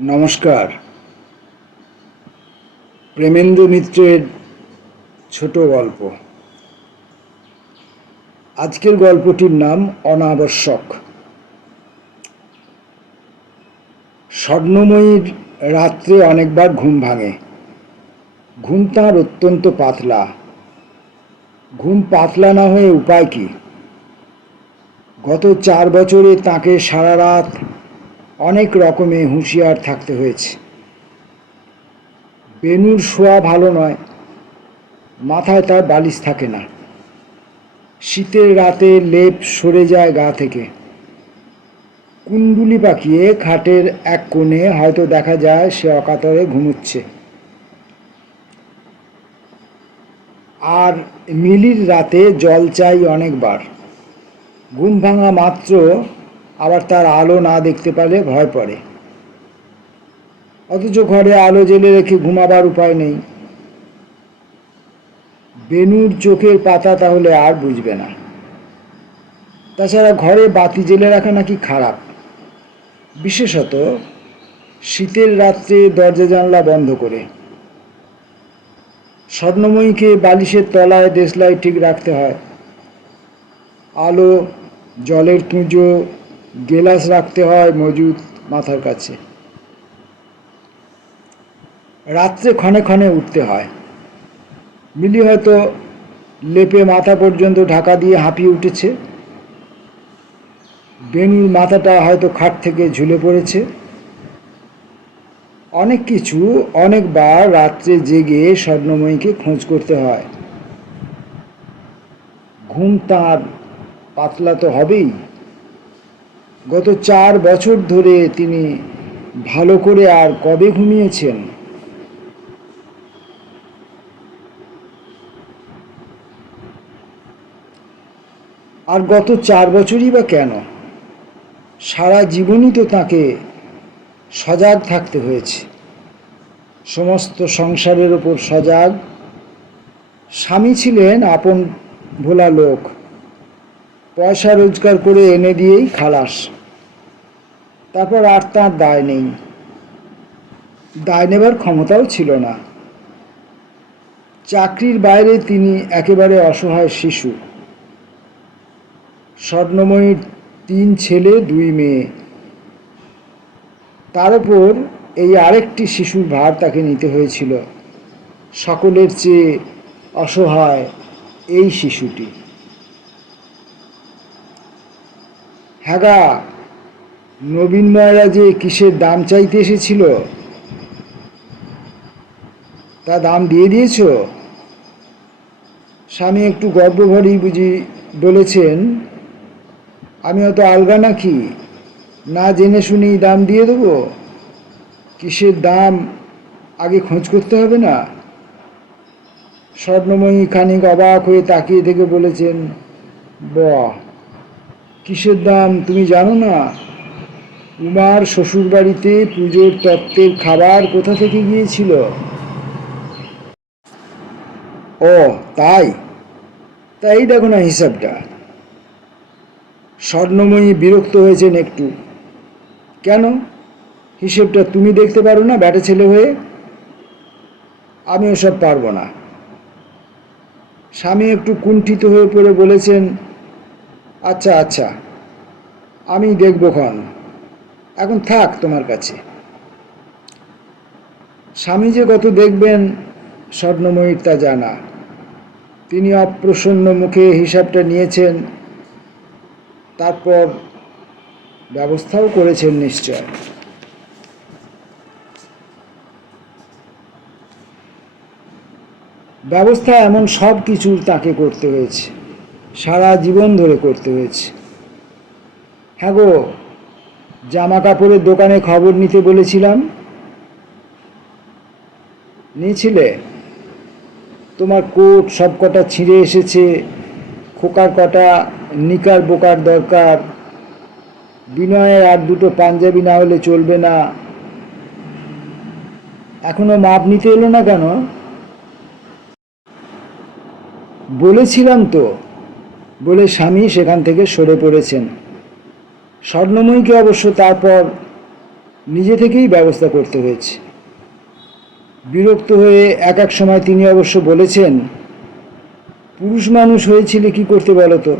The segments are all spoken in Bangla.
নমস্কার। প্রেমেন্দ্র মিত্রের ছোট গল্প। আজকের গল্পটির নাম অনাবশ্যক। স্বর্ণময়ীর রাত্রে অনেকবার ঘুম ভাঙে। ঘুম তাঁর অত্যন্ত পাতলা। ঘুম পাতলা না হয়ে উপায় কি? গত চার বছরে তাকে সারা রাত অনেক রকমে হুঁশিয়ার থাকতে হয়েছে। বেনুর শোয়া ভালো নয়, মাথায় তার বালিশ থাকে না। শীতের রাতে লেপ সরে যায় গা থেকে। কুণ্ডুলি পাকিয়ে খাটের এক কোণে হয়তো দেখা যায় সে অকাতরে ঘুমুচ্ছে। আর মিলির রাতে জল চাই অনেকবার। ঘুম ভাঙা মাত্র আবার তার আলো না দেখতে পেলে ভয় পড়ে। অথচ ঘরে আলো জেলে রেখে ঘুমাবার উপায় নেই। বেনুর চোখের পাতা তাহলে আর বুঝবে না। তাছাড়া ঘরে বাতি জেলে রাখা নাকি খারাপ? বিশেষত শীতের রাত্রে দরজা জানলা বন্ধ করে। স্বর্ণময়ীকে বালিশের তলায় দেশলাই ঠিক রাখতে হয়। আলো, জলের কুঁজো গেলাস রাখতে হয় মজুদ মাথার কাছে। রাত্রে ক্ষণে ক্ষণে উঠতে হয়। মিলি হয়তো লেপে মাথা পর্যন্ত ঢাকা দিয়ে হাঁপিয়ে উঠেছে। বেনুর মাথাটা হয়তো খাট থেকে ঝুলে পড়েছে। অনেক কিছু অনেকবার রাত্রে জেগে স্বর্ণময়ীকে খোঁজ করতে হয়। ঘুম তাঁর পাতলা তো হবেই। গত চার বছর ধরে তিনি ভালো করে আর কবে ঘুমিয়েছেন? আর গত চার বছরই বা কেন? সারা জীবনই তো তাকে সজাগ থাকতে হয়েছে। সমস্ত সংসারের ওপর সজাগ। স্বামী ছিলেন আপন ভোলা লোক। পয়সা রোজগার করে এনে দিয়েই খালাস। তারপর আর তাঁর দায় নেই। দায় নেবার ক্ষমতাও ছিল না। চাকরির বাইরে তিনি একেবারে অসহায় শিশু। স্বর্ণময়ীর তিন ছেলে, দুই মেয়ে। তার উপর এই আরেকটি শিশুর ভার তাকে নিতে হয়েছিল। সকলের চেয়ে অসহায় এই শিশুটি। হ্যাগা নবীন ময়রা যে কিসের দাম চাইতে এসেছিল? তা দাম দিয়ে দিয়েছ? স্বামী একটু গর্বভরি বুঝি বলেছেন, আমি অত আলগা নাকি? না জেনে শুনেই দাম দিয়ে দেবো? কিসের দাম আগে খোঁজ করতে হবে না? স্বর্ণময়ী খানিক অবাক হয়ে তাকিয়ে থেকে বলেছেন, বাহ কিসের দাম তুমি জানো না? উমার শ্বশুরবাড়িতে পুজোর তত্ত্বের খাবার কোথা থেকে গিয়েছিল? ও, তাই? তাই দেখো না হিসাবটা। স্বর্ণময়ী বিরক্ত হয়েছেন একটু। কেন? হিসেবটা তুমি দেখতে পারো না ব্যাটে ছেলে হয়ে? আমি ওসব পারব না। স্বামী একটু কুণ্ঠিত হয়ে পড়ে বলেছেন আচ্ছা আচ্ছা। আমি দেখব ক্ষণ এখন থাক তোমার কাছে। স্বামী যে কত দেখবেন, স্বর্ণময়ীর তা জানা। তিনি অপ্রসন্ন মুখে হিসাবটা নিয়েছেন। তারপর ব্যবস্থাও করেছেন নিশ্চয়। ব্যবস্থা এমন সব কিছু তাকে করতে হয়েছে। সারা জীবন ধরে করতে হয়েছে। হ্যাঁ গো জামা কাপড়ের দোকানে খবর নিতে বলেছিলাম। নিয়েছিলে? তোমার কোট সব কটা ছিঁড়ে এসেছে, খোকার কটা, নিকার বোকার দরকার। বিনয়ের আর দুটো পাঞ্জাবি না হলে চলবে না। এখনও মাপ নিতে এলো না কেন? বলেছিলাম তো। বলে স্বামী সেখান থেকে সরে পড়েছেন। স্বর্ণময়ীকে অবশ্য তারপর নিজে থেকেই ব্যবস্থা করতে হয়েছে। বিরক্ত হয়ে এক এক সময় তিনি অবশ্য বলেছেন, পুরুষ মানুষ হয়েছিলে কি করতে বলো তো?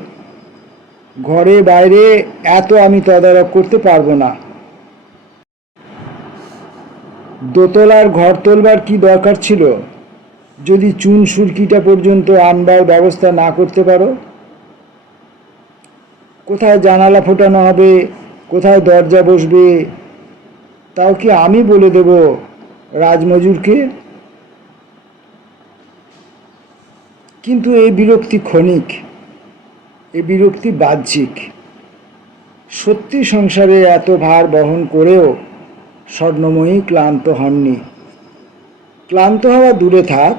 ঘরে বাইরে এত আমি তদারক করতে পারব না। দোতলার ঘর তোলবার কি দরকার ছিল? যদি চুন সুরকিটা পর্যন্ত আনবার ব্যবস্থা না করতে পারো? কোথায় জানালা ফোটানো হবে, কোথায় দরজা বসবে, তাও কি আমি বলে দেব রাজমজুরকে? কিন্তু এই বিরক্তি ক্ষণিক এ বিরক্তি বাহ্যিক। সত্যি সংসারে এত ভার বহন করেও স্বর্ণময়ী ক্লান্ত হননি। ক্লান্ত হওয়া দূরে থাক,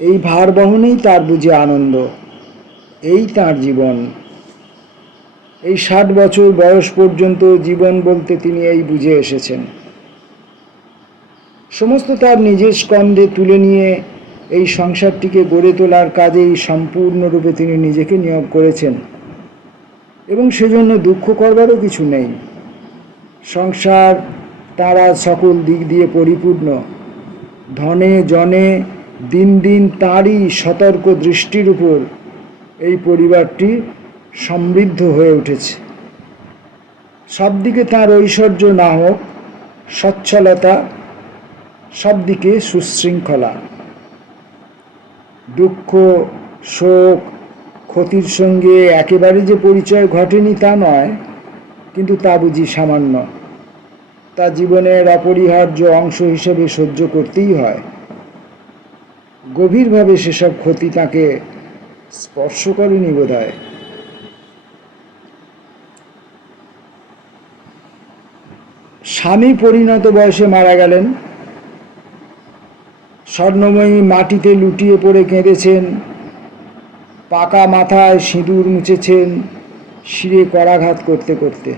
এই ভার বহনেই তার বুঝে আনন্দ, এই তার জীবন। এই ষাট বছর বয়স পর্যন্ত জীবন বলতে তিনি এই বুঝে এসেছেন। সমস্ত তার নিজের স্কন্ধে তুলে নিয়ে এই সংসারটিকে গড়ে তোলার কাজেই সম্পূর্ণরূপে তিনি নিজেকে নিয়োগ করেছেন। এবং সেজন্য দুঃখ করবারও কিছু নেই। সংসার তারা সকল দিক দিয়ে পরিপূর্ণ। ধনে, জনে, দিন দিন তারই সতর্ক দৃষ্টির উপর এই পরিবারটি সমৃদ্ধ হয়ে উঠেছে। সব দিকে তাঁর ঐশ্বর্য না হোক, সচ্ছলতা সব দিকে সুশৃঙ্খলা। দুঃখ, শোক, ক্ষতির সঙ্গে একেবারে যে পরিচয় ঘটেনি তা নয়, কিন্তু তা বুঝি সামান্য। তা জীবনের অপরিহার্য অংশ হিসেবে সহ্য করতেই হয়। গভীরভাবে সেসব ক্ষতি তাকে স্পর্শ করেনি বোধ হয় স্বামী পরিণত বয়সে মারা গেলেন। স্বর্ণময়ী মাটিতে লুটিয়ে পড়ে কেঁদেছেন। পাকা মাথায় সিঁদুর মুছেছেন শিরে করাঘাত করতে করতে।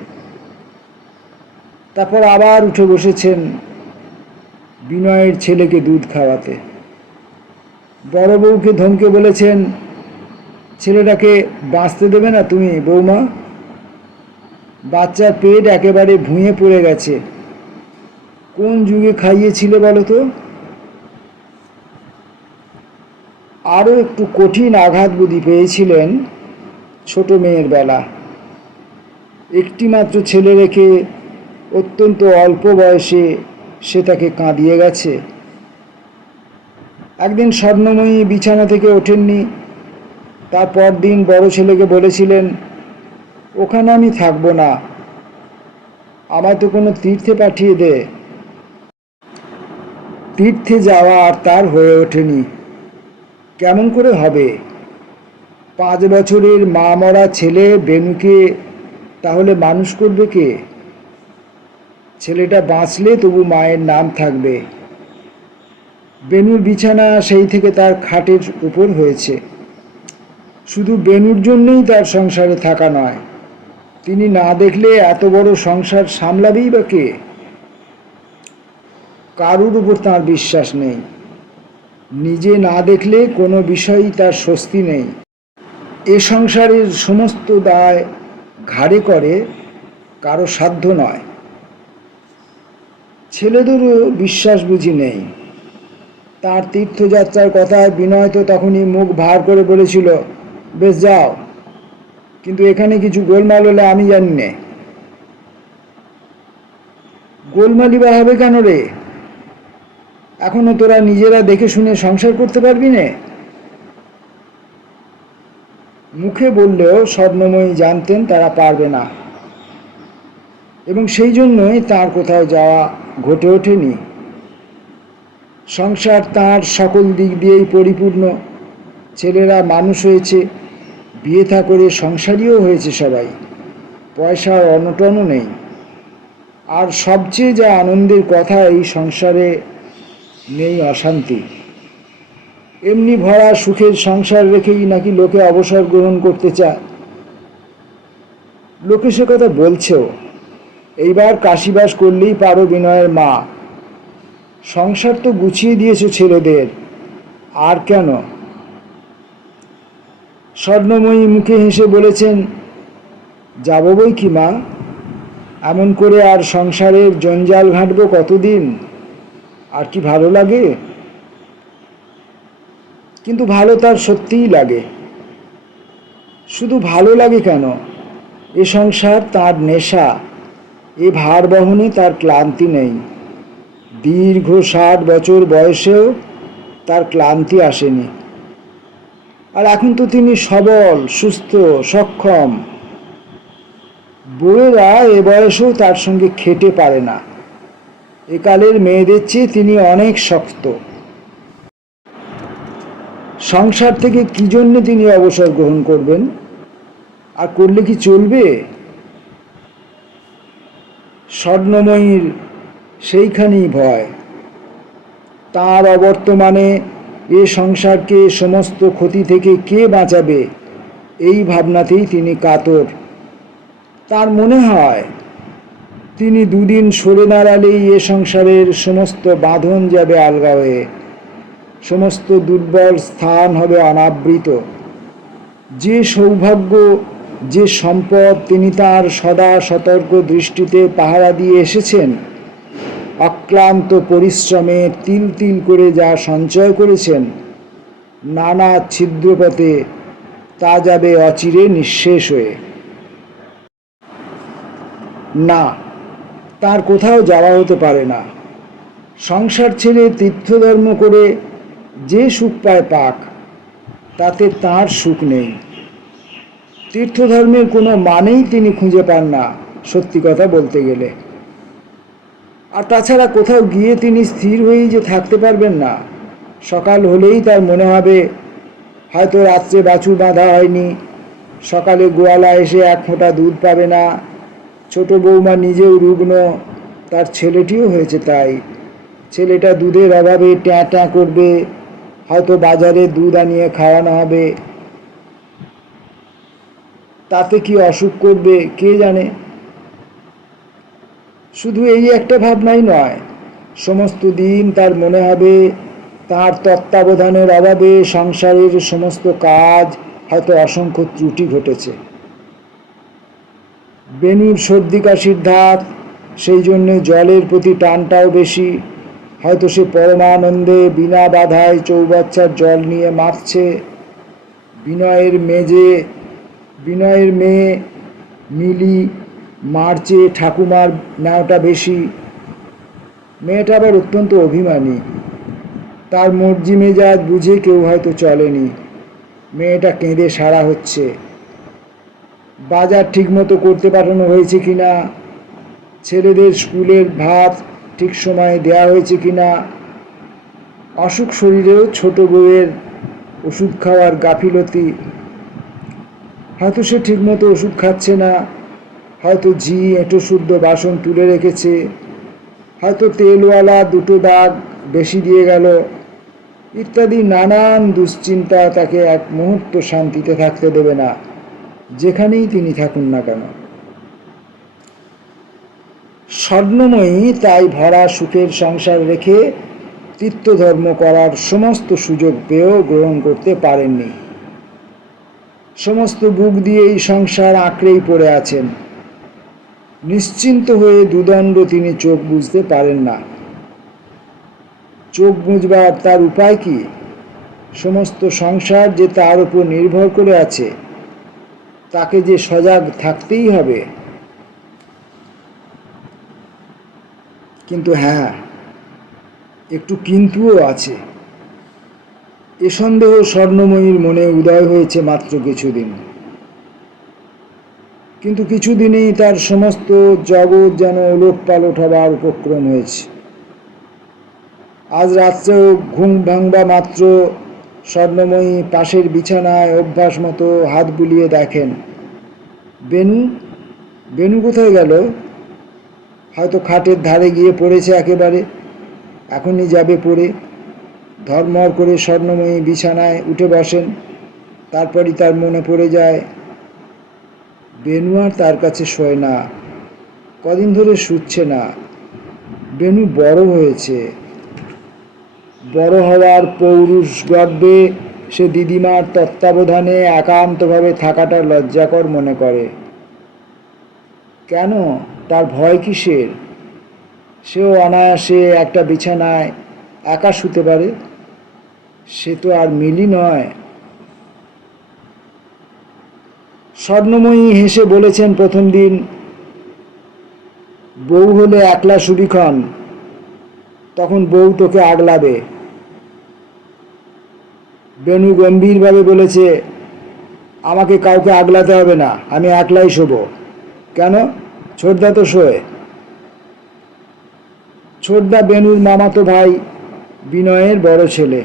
তারপর আবার উঠে বসেছেন বিনয়ের ছেলেকে দুধ খাওয়াতে। বড় বউকে ধমকে বলেছেন, ছেলেটাকে বাঁচতে দেবে না তুমি, বৌমা। বাচ্চার পেট একেবারে ভুঁয়ে পড়ে গেছে। কোন যুগে খাইয়েছিলে বলো তো? আরও একটু কঠিন আঘাত বুদ্ধি পেয়েছিলেন ছোট মেয়ের বেলা। একটি মাত্র ছেলে রেখে অত্যন্ত অল্প বয়সে সে তাকে কাঁদিয়ে গেছে। একদিন স্বর্ণময়ী বিছানা থেকে ওঠেননি। তারপর দিন বড় ছেলেকে বলেছিলেন ওখানে আমি থাকব না। আমায় তো কোনো তীর্থে পাঠিয়ে দে। তীর্থে যাওয়া আর তার হয়ে ওঠেনি। কেমন করে হবে? পাঁচ বছরের মা মরা ছেলে বেনুকে, তাহলে মানুষ করবে কে? ছেলেটা বাঁচলে তবু মায়ের নাম থাকবে। বেনুর বিছানা সেই থেকে তার খাটের উপর হয়েছে। শুধু বেনুর জন্যই তার সংসারে থাকা নয় তিনি না দেখলে এত বড় সংসার সামলাবেই বা কে? কারুর উপর তাঁর বিশ্বাস নেই। নিজে না দেখলে কোনো বিষয়ই তার স্বস্তি নেই। এ সংসারের সমস্ত দায় ঘাড়ে করে, কারও সাধ্য নয়। ছেলেদেরও বিশ্বাস বুঝি নেই। তার তীর্থযাত্রার কথায় বিনয় তো তখনই মুখ ভার করে বলেছিল, বেশ যাও। কিন্তু এখানে কিছু গোলমাল হলে আমি জানি নে। গোলমালি বা হবে কেন রে? এখনও তোরা নিজেরা দেখে শুনে সংসার করতে পারবি নে? মুখে বললেও স্বর্ণময়ী জানতেন তারা পারবে না। এবং সেই জন্যই তার কোথাও যাওয়া ঘটে ওঠেনি। সংসার তার সকল দিক দিয়েই পরিপূর্ণ। ছেলেরা মানুষ হয়েছে। বিয়ে থা করে সংসারীও হয়েছে সবাই। পয়সার অনটনও নেই। আর সবচেয়ে যা আনন্দের কথা এই সংসারে নেই অশান্তি। এমনি ভরা সুখের সংসার রেখেই নাকি লোকে অবসর গ্রহণ করতে চায়। লোকে সে কথা বলছেও। এইবার কাশিবাস করলেই পারো বিনয়ের মা। সংসার তো গুছিয়ে দিয়েছে ছেলেদের। আর কেন? স্বর্ণময়ী মুখে হেসে বলেছেন, যাব বই কি মা? এমন করে আর সংসারের জঞ্জাল ঘাঁটব কতদিন? আর কি ভালো লাগে? কিন্তু ভালো তার সত্যিই লাগে। শুধু ভালো লাগে কেন? এ সংসার তার নেশা। এ ভার বহনে তার ক্লান্তি নেই। দীর্ঘ ষাট বছর বয়সেও তার ক্লান্তি আসেনি। আর এখন তো তিনি সবল, সুস্থ, সক্ষম। বউয়েরা এ বয়সেও তার সঙ্গে খেটে পারে না। একালের মেয়েদের চেয়ে তিনি অনেক শক্ত। সংসার থেকে কি জন্যে তিনি অবসর গ্রহণ করবেন? আর করলে কি চলবে? স্বর্ণময়ীর সেইখানেই ভয়। তার অবর্তমানে এ সংসারকে সমস্ত ক্ষতি থেকে কে বাঁচাবে? এই ভাবনাতেই তিনি কাতর। তার মনে হয়, তিনি দুদিন সরে দাঁড়ালেই এ সংসারের সমস্ত বাঁধন যাবে আলগা হয়ে। সমস্ত দুর্বল স্থান হবে অনাবৃত। যে সৌভাগ্য, যে সম্পদ তিনি তার সদা সতর্ক দৃষ্টিতে পাহারা দিয়ে এসেছেন অক্লান্ত পরিশ্রমে তিল তিল করে যা সঞ্চয় করেছেন, নানা ছিদ্রপথে তা যাবে অচিরে নিঃশেষ হয়ে। না, তার কোথাও যাওয়া হতে পারে না। সংসার ছেড়ে তীর্থধর্ম করে যে সুখ পায় পাক, তাতে তার সুখ নেই। তীর্থধর্মের কোনো মানেই তিনি খুঁজে পান না, সত্যি কথা বলতে গেলে। আর তাছাড়া কোথাও গিয়ে তিনি স্থির হয়েই যে থাকতে পারবেন না। সকাল হলেই তার মনে হবে, হয়তো রাত্রে বাছুর বাঁধা হয়নি। সকালে গোয়ালা এসে এক ফোঁটা দুধ পাবে না। ছোট বৌমা নিজেও রুগ্ন, তার ছেলেটিও হয়েছে তাই। ছেলেটা দুধের অভাবে ট্যাঁ ট্যাঁ করবে, হয়তো বাজারে দুধ আনিয়ে খাওয়ানো হবে। তাতে কি অসুখ করবে, কে জানে? শুধু এই একটা ভাবনাই নয়, সমস্ত দিন তার মনে হবে, তার তত্ত্বাবধানের অভাবে সংসারের সমস্ত কাজ হয়তো অসংখ্য ত্রুটি ঘটেছে। বেনুর সর্দি কাশির ধাত সেই জন্যে জলের প্রতি টানটাও বেশি। হয়তো সে পরমানন্দে বিনা বাধায় চৌবাচ্চার জল নিয়ে মাপছে বিনয়ের মেজে বিনয়ের মেয়ে মিলি মারচে ঠাকুমার নাওটা বেশি। মেয়েটা আবার অত্যন্ত অভিমানী। তার মর্জি মেজাজ বুঝে কেউ হয়তো চলেনি। মেয়েটা কেঁদে সারা হচ্ছে। বাজার ঠিকমতো করতে পাঠানো হয়েছে কি না ছেলেদের স্কুলের ভাত ঠিক সময়ে দেয়া হয়েছে কি না অসুখ শরীরেও ছোট বউয়ের ওষুধ খাওয়ার গাফিলতি। হয়তো সে ঠিকমতো ওষুধ খাচ্ছে না। হয়তো ঝি এঁটো শুদ্ধ বাসন তুলে রেখেছে। হয়তো তেলওয়ালা দুটো দাগ বেশি দিয়ে গেল। ইত্যাদি নানান দুশ্চিন্তা তাকে এক মুহূর্ত শান্তিতে থাকতে দেবে না, যেখানেই তিনি থাকুন না কেন। স্বর্ণময়ী তাই ভরা সুখের সংসার রেখে তীর্থধর্ম করার সমস্ত সুযোগ পেয়েও গ্রহণ করতে পারেননি। সমস্ত বুক দিয়েই সংসার আঁকড়েই পড়ে আছেন। নিশ্চিন্ত হয়ে দুদণ্ড তিনি চোখ বুঝতে পারেন না। চোখ বুঝবার তার উপায় কি? সমস্ত সংসার যে তার উপর নির্ভর করে আছে, তাকে যে সজাগ থাকতেই হবে। কিন্তু হ্যাঁ একটু কিন্তুও আছে। এ সন্দেহ স্বর্ণময়ীর মনে উদয় হয়েছে মাত্র কিছুদিন। কিন্তু কিছুদিনেই তার সমস্ত জগৎ যেন ওলট পালট হবার উপক্রম হয়েছে। আজ রাত্রেও ঘুম ভাঙবা মাত্র স্বর্ণময়ী পাশের বিছানায় অভ্যাস মতো হাত বুলিয়ে দেখেন। বেনু বেনু কোথায় গেল? হয়তো খাটের ধারে গিয়ে পড়েছে একেবারে। এখনই যাবে পড়ে। ধর্মর করে স্বর্ণময়ী বিছানায় উঠে বসেন। তারপরই তার মনে পড়ে যায় বেনু আর তার কাছে শোয় না, কদিন ধরে শুচ্ছে না। বেনু বড় হয়েছে। বড় হওয়ার পৌরুষ গর্বে সে দিদিমার তত্ত্বাবধানে একান্তভাবে থাকাটা লজ্জাকর মনে করে। কেন? তার ভয় কিসের? সেও অনায়াসে একটা বিছানায় একা শুতে পারে? সে তো আর মিলি নয়। স্বর্ণময়ী হেসে বলেছেন প্রথম দিন, বউ হলে একলা সুবিক্ষণ তখন বউ তোকে আগলাবে। বেনু গম্ভীরভাবে বলেছে, আমাকে কাউকে আগলাতে হবে না, আমি একলাই শোব। কেন? ছোটদা তো শোয়। ছোটদা বেনুর মামাতো ভাই বিনয়ের বড় ছেলে।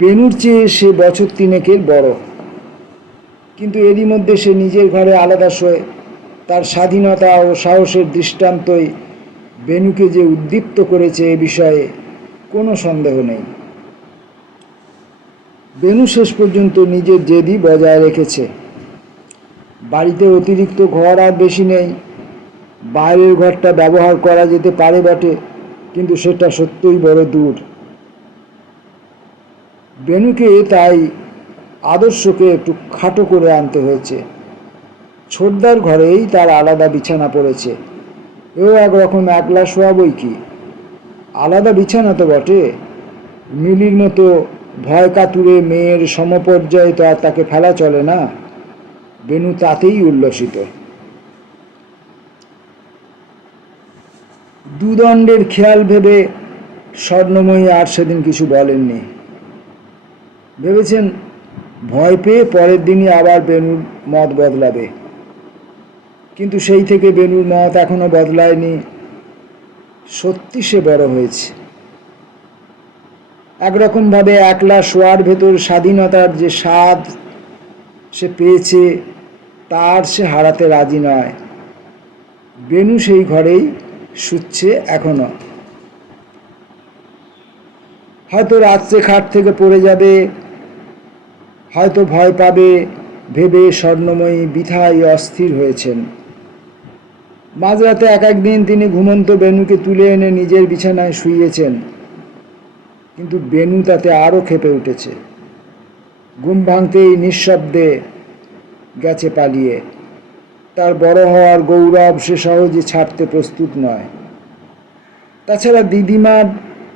বেনুর চেয়ে সে বছর তিনেকের বড়। কিন্তু এরই মধ্যে সে নিজের ঘরে আলাদা শোয়। তার স্বাধীনতা ও সাহসের দৃষ্টান্তই বেনুকে যে উদ্দীপ্ত করেছে এ বিষয়ে কোনো সন্দেহ নেই। বেনু শেষ পর্যন্ত নিজের জেদি বজায় রেখেছে। বাড়িতে অতিরিক্ত ঘর আর বেশি নেই। বাইরের ঘরটা ব্যবহার করা যেতে পারে বটে, কিন্তু সেটা সত্যই বড় দূর। বেনুকে তাই আদর্শকে একটু খাটো করে আনতে হয়েছে। ছোটদার ঘরেই তার আলাদা বিছানা পড়েছে। এও একরকম একলা শোয়া বই কি? আলাদা বিছানা তো বটে। মিলির মতো ভয় কাতুরে মেয়ের সমপর্যায়ে তো আর তাকে ফেলা চলে না। বেনু তাতেই উল্লসিত। দুদণ্ডের খেয়াল ভেবে স্বর্ণময়ী আর সেদিন কিছু বলেননি। ভেবেছেন ভয় পেয়ে পরের দিনই আবার বেনুর মত বদলাবে। কিন্তু সেই থেকে বেনুর মত এখনও বদলায়নি। সত্যি সে বড় হয়েছে। একরকমভাবে একলা শোয়ার ভেতর স্বাধীনতার যে স্বাদ সে পেয়েছে, তার সে হারাতে রাজি নয়। বেনু সেই ঘরেই শুচ্ছে এখনও। হয়তো রাত্রে খাট থেকে পড়ে যাবে হয়তো ভয় পাবে, ভেবে স্বর্ণময়ী বৃথাই অস্থির হয়েছেন। মাঝরাতে এক একদিন তিনি ঘুমন্ত বেনুকে তুলে এনে নিজের বিছানায় শুইয়েছেন। কিন্তু বেনু তাতে আরও খেপে উঠেছে। ঘুম ভাঙতেই নিঃশব্দে গেছে পালিয়ে। তার বড় হওয়ার গৌরব সে সহজে ছাড়তে প্রস্তুত নয়। তাছাড়া দিদিমার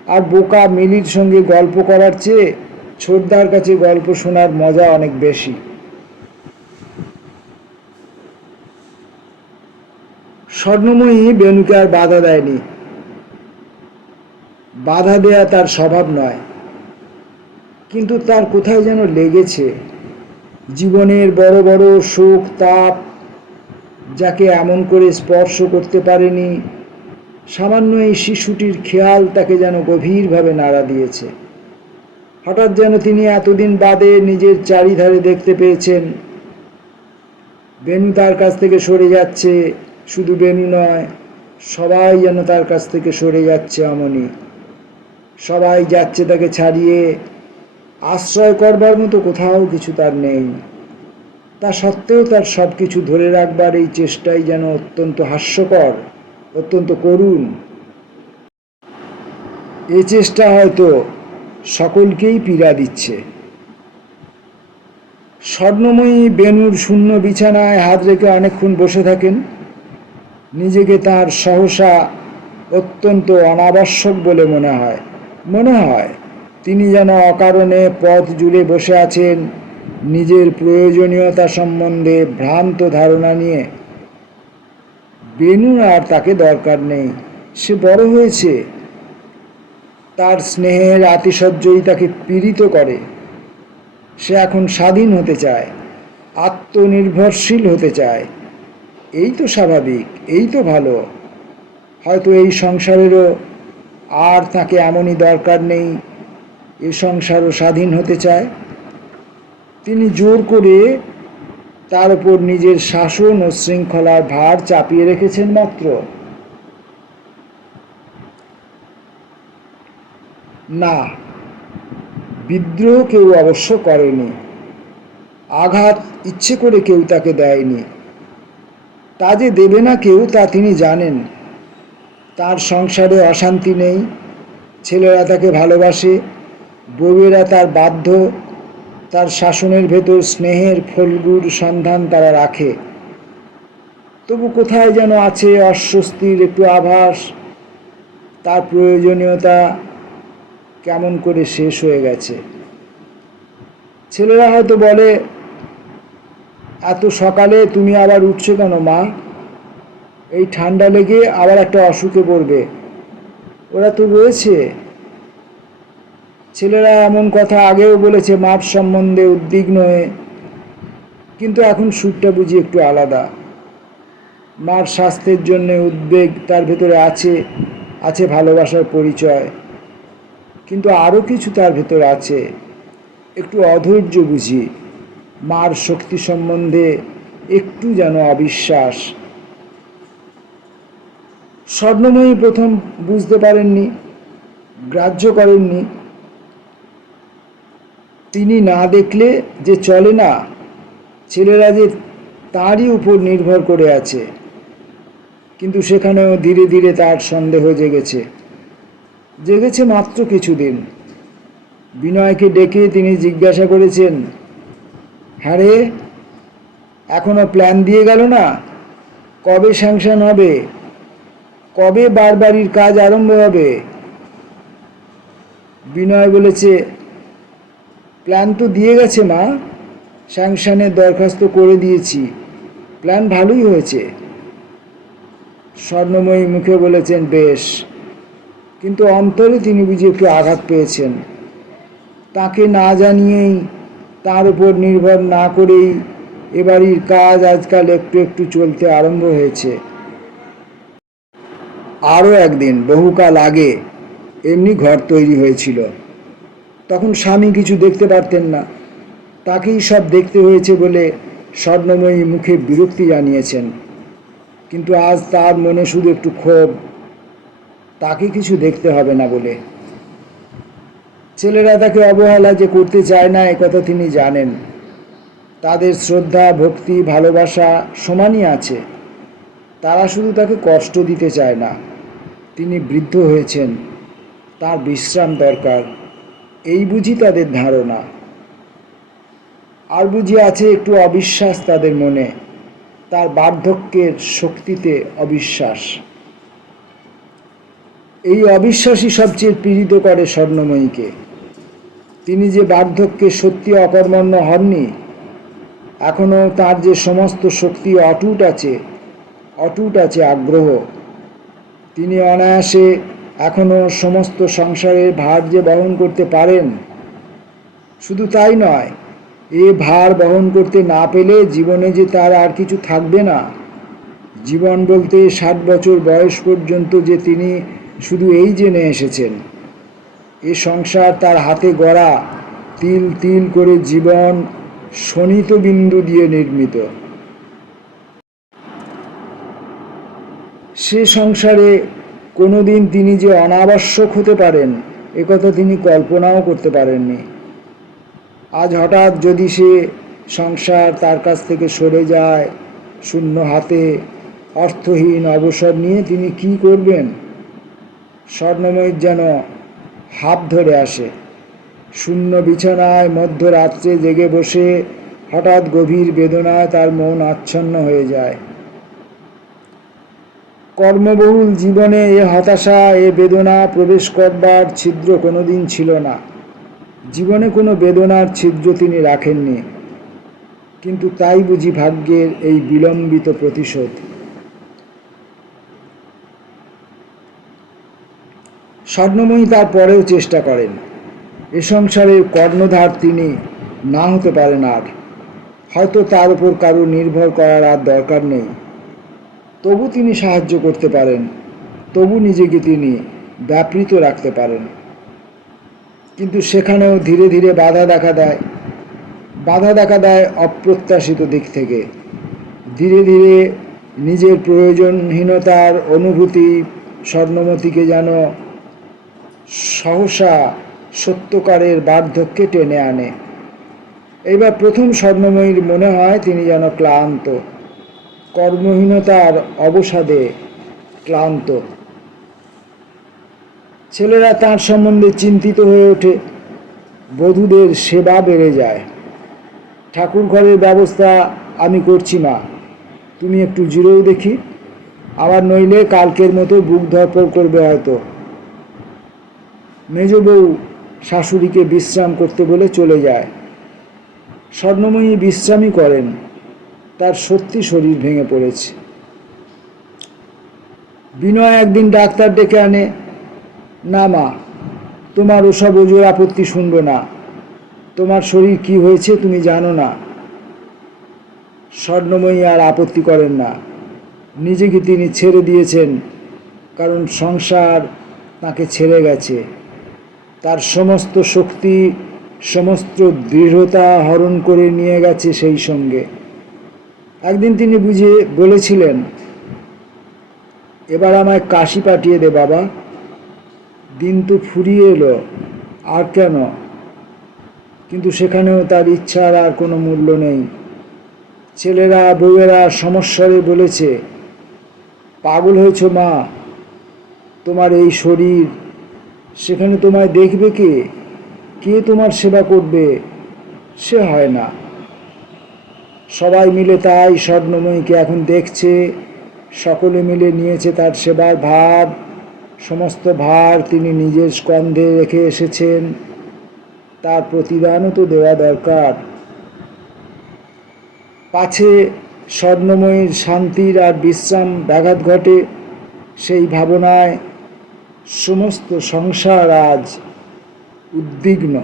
আর বোকা মিলির সঙ্গে গল্প করার চেয়ে ছোটদার কাছে গল্প শোনার মজা অনেক বেশি। স্বর্ণময়ী বেনুকে আর বাধা দেয়নি। বাধা দেয়া তার স্বভাব নয়। কিন্তু তার কোথায় যেন লেগেছে জীবনের বড় বড় শোক, তাপ, যাকে এমন করে স্পর্শ করতে পারেনি, সামান্য এই শিশুটির খেয়াল তাকে যেন গভীরভাবে নাড়া দিয়েছে। হঠাৎ যেন তিনি এতদিন বাদে নিজের চারিধারে দেখতে পেয়েছেন। বেনু তার কাছ থেকে সরে যাচ্ছে, শুধু বেনু নয়, সবাই যেন তার কাছ থেকে সরে যাচ্ছে অমনি। সবাই যাচ্ছে তাকে ছাড়িয়ে, আশ্রয় করবার মতো কোথাও কিছু তার নেই। তা সত্ত্বেও তার সব কিছু ধরে রাখবার এই চেষ্টাই যেন অত্যন্ত হাস্যকর, অত্যন্ত করুণ। এ চেষ্টা হয়তো সকলকেই পীড়া দিচ্ছে। স্বর্ণময়ী বেনুর শূন্য বিছানায় হাত রেখে অনেকক্ষণ বসে থাকেন। নিজেকে তার সহসা অত্যন্ত অনাবশ্যক বলে মনে হয়। মনে হয় তিনি যেন অকারণে পথ জুড়ে বসে আছেন নিজের প্রয়োজনীয়তা সম্বন্ধে ভ্রান্ত ধারণা নিয়ে। বেনু আর তাকে দরকার নেই। সে বড় হয়েছে। তার স্নেহের আতিশয্যই তাকে পীড়িত করে। সে এখন স্বাধীন হতে চায়, আত্মনির্ভরশীল হতে চায়। এই তো স্বাভাবিক, এই তো ভালো। হয়তো এই সংসারেরও আর তাকে এমনই দরকার নেই, এ সংসারও স্বাধীন হতে চায়। তিনি জোর করে তার উপর নিজের শাসন ও শৃঙ্খলার ভার চাপিয়ে রেখেছেন মাত্র। না, বিদ্রোহ কেউ অবশ্য করেনি। আঘাত ইচ্ছে করে কেউ তাকে দেয়নি। তা যে দেবে না কেউ তা তিনি জানেন। তার সংসারে অশান্তি নেই। ছেলেরা তাকে ভালোবাসে। বউয়েরা তার বাধ্য। তার শাসনের ভেতর স্নেহের ফলগুর সন্ধান তারা রাখে। তবু কোথায় যেন আছে অস্বস্তির একটু আভাস। তার প্রয়োজনীয়তা কেমন করে শেষ হয়ে গেছে। ছেলেরা হয়তো বলে, এত সকালে তুমি আবার উঠছো কেন মা? এই ঠান্ডা লেগে আবার একটা অসুখে পড়বে। ওরা তো রয়েছে। ছেলেরা এমন কথা আগেও বলেছে, মাপ সম্বন্ধে উদ্বিগ্ন হয়ে। কিন্তু এখন সুরটা বুঝি একটু আলাদা। মার স্বাস্থ্যের জন্য উদ্বেগ তার ভেতরে আছে আছে ভালোবাসার পরিচয়। কিন্তু আরও কিছু তার ভেতরে আছে। একটু অধৈর্য বুঝি। মার শক্তি সম্বন্ধে একটু যেন অবিশ্বাস। স্বর্ণময়ী প্রথম বুঝতে পারেননি, গ্রাহ্য করেননি। তিনি না দেখলে যে চলে না, ছেলেরা যে তারই উপর নির্ভর করে আছে। কিন্তু সেখানেও ধীরে ধীরে তার সন্দেহ জেগেছে। জেগেছে মাত্র কিছুদিন। বিনয়কে ডেকে তিনি জিজ্ঞাসা করেছেন হ্যাঁ রে এখনও প্ল্যান দিয়ে গেল না? কবে স্যাংশন হবে? কবে বারবাড়ির কাজ আরম্ভ হবে? বিনয় বলেছে, প্ল্যান তো দিয়ে গেছে মা, স্যাংশনের দরখাস্ত করে দিয়েছি। প্ল্যান ভালোই হয়েছে। স্বর্ণময়ী মুখে বলেছেন, বেশ। কিন্তু অন্তরে তিনি একটু আঘাত পেয়েছেন। তাকে না জানিয়েই, তার উপর নির্ভর না করেই এবাড়ির কাজ আজকাল একটু একটু চলতে আরম্ভ হয়েছে। আরও একদিন, বহুকাল আগে এমনি ঘর তৈরি হয়েছিল। তখন স্বামী কিছু দেখতে পারতেন না। তাকেই সব দেখতে হয়েছে বলে স্বর্ণময়ী মুখে বিরক্তি জানিয়েছেন। কিন্তু আজ তার মনে শুধু একটু ক্ষোভ তাকে কিছু দেখতে হবে না বলে। ছেলেরা তাকে অবহেলা যে করতে চায় না একথা তিনি জানেন। তাদের শ্রদ্ধা, ভক্তি, ভালোবাসা সমানই আছে। তারা শুধু তাকে কষ্ট দিতে চায় না। তিনি বৃদ্ধ হয়েছেন। তার বিশ্রাম দরকার। এই বুঝি তাদের ধারণা। আর বুঝি আছে একটু অবিশ্বাস তাদের মনে। তার বার্ধক্যের শক্তিতে অবিশ্বাস। এই অবিশ্বাসই সবচেয়ে পীড়িত করে স্বর্ণময়ীকে। তিনি যে বার্ধক্যে সত্যি অকর্মণ্য হননি, এখনও তার যে সমস্ত শক্তি অটুট আছে অটুট আছে আগ্রহ, তিনি অনায়াসে এখনও সমস্ত সংসারের ভার যে বহন করতে পারেন, শুধু তাই নয়, এ ভার বহন করতে না পেলে জীবনে যে তার আর কিছু থাকবে না। জীবন বলতে ষাট বছর বয়স পর্যন্ত যে তিনি শুধু এই জেনে এসেছেন, এ সংসার তার হাতে গড়া, তিল তিল করে জীবন শোণিত বিন্দু দিয়ে নির্মিত। সে সংসারে কোনোদিন তিনি যে অনাবশ্যক হতে পারেন একথা তিনি কল্পনাও করতে পারেননি। আজ হঠাৎ যদি সে সংসার তার কাছ থেকে সরে যায়, শূন্য হাতে অর্থহীন অবসর নিয়ে তিনি কি করবেন? স্বর্ণময়ীর যেন হাত ধরে আসে। শূন্য বিছানায় মধ্যরাত্রে জেগে বসে হঠাৎ গভীর বেদনায় তার মন আচ্ছন্ন হয়ে যায়। কর্মবহুল জীবনে এ হতাশা, এ বেদনা প্রবেশ করবার ছিদ্র কোনোদিন ছিল না। জীবনে কোনো বেদনার ছিদ্র তিনি রাখেননি। কিন্তু তাই বুঝি ভাগ্যের এই বিলম্বিত প্রতিশোধ। স্বর্ণময়ী তার পরেও চেষ্টা করেন। এ সংসারের কর্ণধার তিনি না হতে পারেন আর। হয়তো তার উপর কারও নির্ভর করার আর দরকার নেই। তবু তিনি সাহায্য করতে পারেন। তবু নিজেকে তিনি ব্যাপৃত রাখতে পারেন। কিন্তু সেখানেও ধীরে ধীরে বাধা দেখা দেয়। বাধা দেখা দেয় অপ্রত্যাশিত দিক থেকে। ধীরে ধীরে নিজের প্রয়োজনহীনতার অনুভূতি স্বর্ণমতীকে যেন সহসা সত্যকারের বার্ধক্যে টেনে আনে। এবার প্রথম স্বর্ণময়ীর মনে হয় তিনি যেন ক্লান্ত। কর্মহীনতার অবসাদে ক্লান্ত। ছেলেরা তার সম্বন্ধে চিন্তিত হয়ে ওঠে। বধূদের সেবা বেড়ে যায়। ঠাকুর ঘরের ব্যবস্থা আমি করছি মা। তুমি একটু জিরেও দেখি। আবার নইলে কালকের মতো বুক ধরপড় করবে হয়তো। মেজ বউ শাশুড়িকে বিশ্রাম করতে বলে চলে যায়। স্বর্ণময়ী বিশ্রামই করেন, তার সত্যি শরীর ভেঙে পড়েছে। বিনয় একদিন ডাক্তার ডেকে আনে, না মা, তোমার ওসব ওজোর আপত্তি শুনব না। তোমার শরীর কি হয়েছে তুমি জানো না। স্বর্ণময়ী আর আপত্তি করেন না। নিজেকে তিনি ছেড়ে দিয়েছেন, কারণ সংসার তাকে ছেড়ে গেছে। তার সমস্ত শক্তি, সমস্ত দৃঢ়তা হরণ করে নিয়ে গেছে সেই সঙ্গে। একদিন তিনি বুঝে বলেছিলেন, এবার আমায় কাশি পাঠিয়ে দে বাবা। দিন তো ফুরিয়ে এলো, আর কেন? কিন্তু সেখানেও তার ইচ্ছার আর কোনো মূল্য নেই। ছেলেরা, বউয়েরা সমস্যারে বলেছে, পাগল হয়েছ মা, তোমার এই শরীর সেখানে তোমায় দেখবে কে? কে তোমার সেবা করবে? সে হয় না। সবাই মিলে তাই স্বর্ণময়ীকে এখন দেখছে। সকলে মিলে নিয়েছে তার সেবার ভার। সমস্ত ভার তিনি নিজের স্কন্ধে রেখে এসেছেন। তার প্রতিদানও তো দেওয়া দরকার। পাছে স্বর্ণময়ীর শান্তির আর বিশ্রাম ব্যাঘাত ঘটে সেই ভাবনায় সমস্ত সংসার আজ উদ্বিগ্ন।